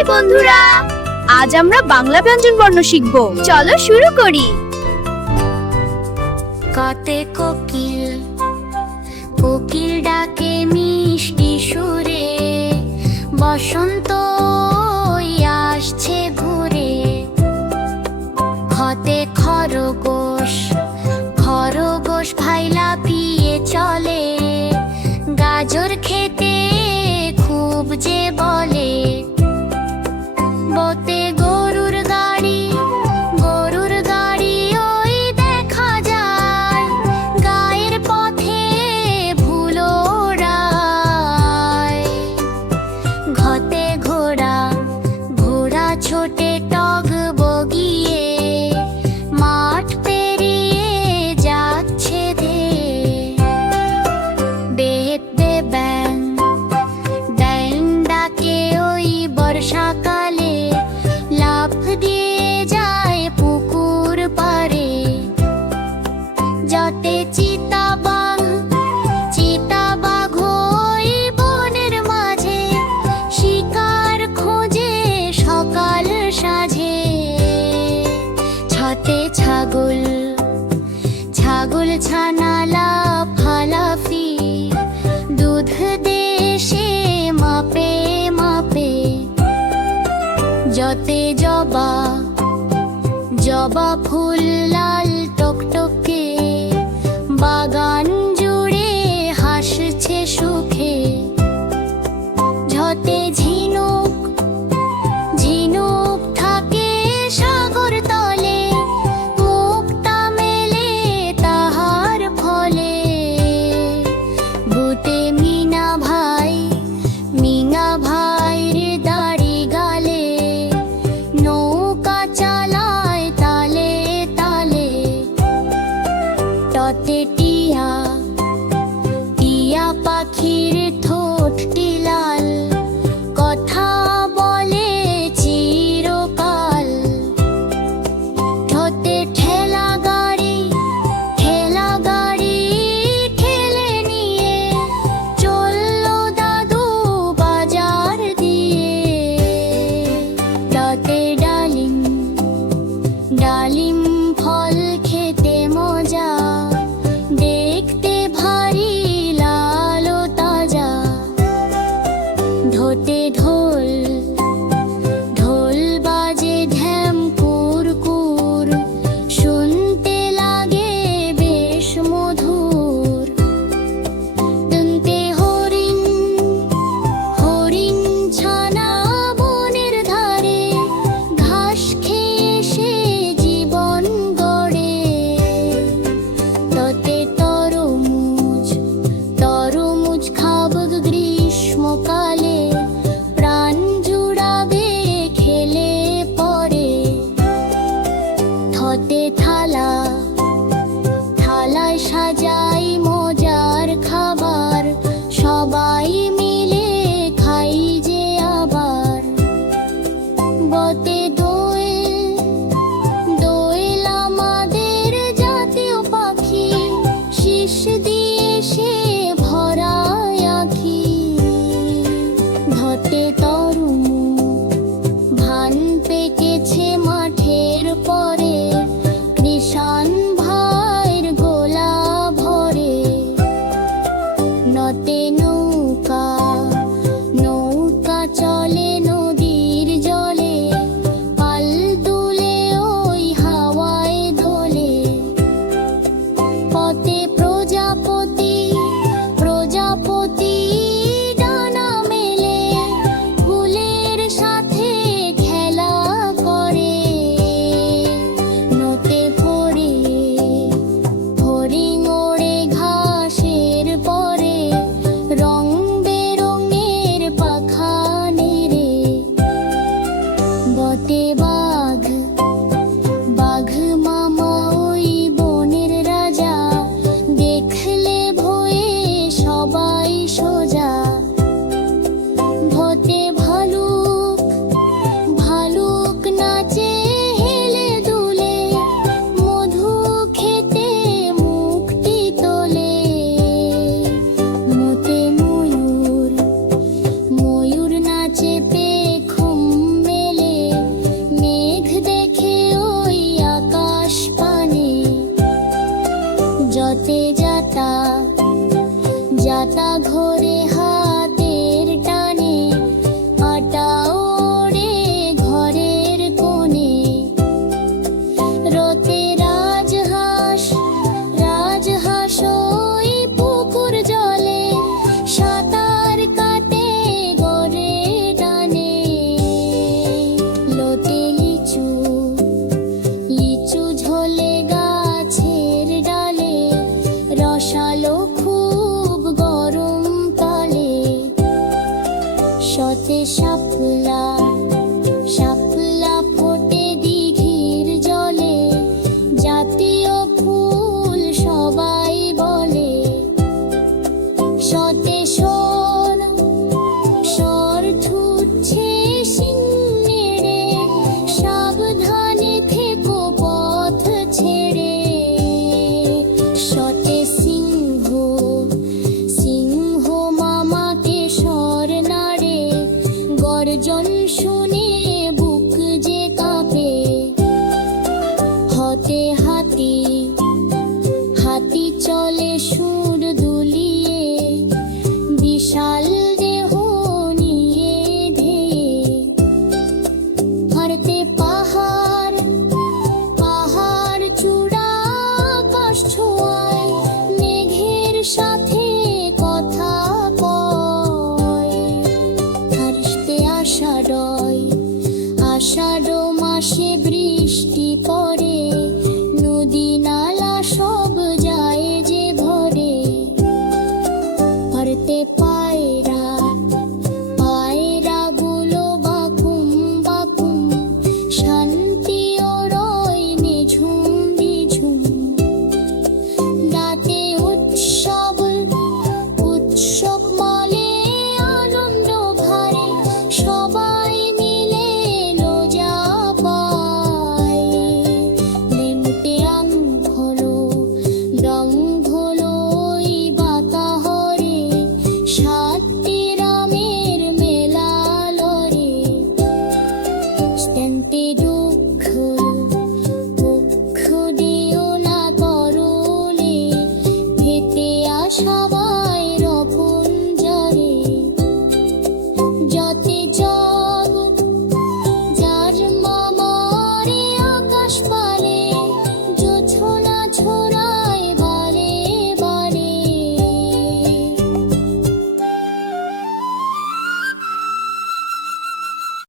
High বন্ধুরা, আজ আমরা বাংলা ব্যঞ্জন বর্ণ শিখব। চলো শুরু করি। কাতে কোকিল, কোকিল ডাকে মিষ্টি সুরে, বসন্ত আসছে ঘুরে। খতে খরগোশ, খরগোশ ভাই লাফিয়ে চলে, গাজর খেতে খুব যে বলে। বোতে গরুর গাড়ি, গরুর গাড়ি ওই দেখা যায়, গায়ের পথে ভুলো ওড়ায়। ঘতে ঘোড়া, ঘোড়া ছোটে টগ বগিয়ে, মাঠ পেরিয়ে যাচ্ছে ধেয়ে। বেতে ব্যাং, ব্যাং ডাকে ওই বর্ষাকালে, লাফ দিয়ে যায় পুকুর পারে। যতে চিতাবাঘ, চিতাবাঘ ওই বনের মাঝে, শিকার খোঁজে সকাল সাঁঝে। ছতে ছাগল, ছাগল ছানা লাফালাফি, দুধ দেশে মাপে মাপে। যতে জবা, জবা ফুল লাল টকটকে, বাগান জুড়ে হাসছে সুখে। যতে ঝিনুক, ঝিনুক থাকে সাগর তলে, মুক্তা মেলে তাহার ফলে। ভূতে মিনা ভাই, মিনা ভাইয়ের দাড়ি গালে, নৌকা চালায় তালে তালে। গর্জন শুনে বুক যে কাঁপে, হতে হাতি হাতি চলে সুর দুলিয়ে, বিশাল দেহ নিয়ে ধেয়ে। হারতে পাহাড় পাহাড় চূড়া আকাশ ছোঁয়ায়, মেঘের সাথে কথা কয়। হাসতে আষাঢ় মাসে